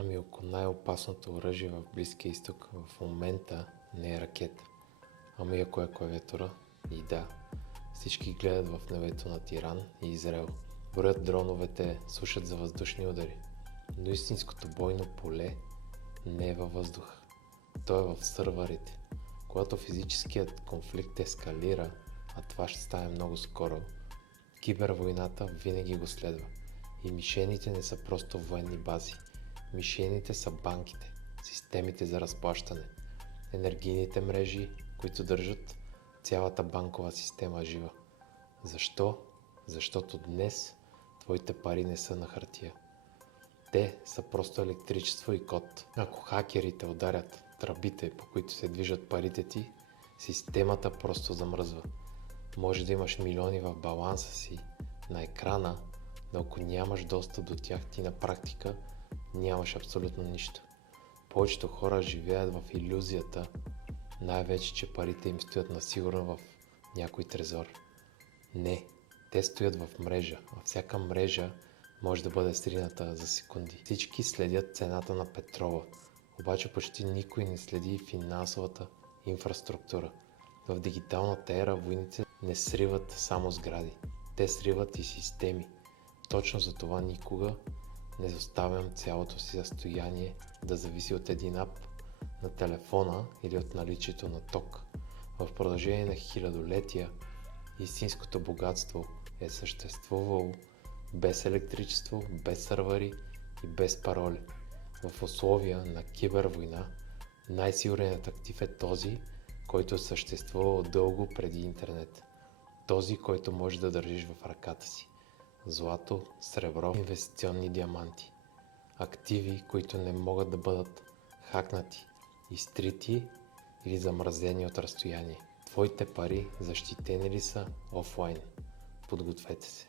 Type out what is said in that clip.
Ами ако най-опасното оръжие в Близкия изток в момента не е ракета, ами ако е клавиатура, и да, всички гледат в небето над Иран и Израел. Броят дроновете, слушат за въздушни удари. Но истинското бойно поле не е във въздуха. То е в сървърите. Когато физическият конфликт ескалира, а това ще стане много скоро, кибервойната винаги го следва. И мишените не са просто военни бази. Мишените са банките, системите за разплащане, енергийните мрежи, които държат цялата банкова система жива. Защо? Защото днес твоите пари не са на хартия. Те са просто електричество и код. Ако хакерите ударят тръбите, по които се движат парите ти, системата просто замръзва. Може да имаш милиони в баланса си на екрана, но ако нямаш достъп до тях, ти на практика нямаш абсолютно нищо. Повечето хора живеят в илюзията, най-вече, че парите им стоят насигурно в някой трезор. Не, те стоят в мрежа, а всяка мрежа може да бъде срината за секунди. Всички следят цената на петрола, обаче почти никой не следи финансовата инфраструктура. В дигиталната ера войните не сриват само сгради, те сриват и системи. Точно за това никога не оставям цялото си състояние да зависи от един ап на телефона или от наличието на ток. В продължение на хилядолетия истинското богатство е съществувало без електричество, без сървъри и без пароли. В условия на кибервойна най-сигурният актив е този, който е съществувал дълго преди интернет. Този, който може да държиш в ръката си. Злато, сребро, инвестиционни диаманти. Активи, които не могат да бъдат хакнати, изтрити или замразени от разстояние. Твоите пари защитени ли са офлайн? Подгответе се.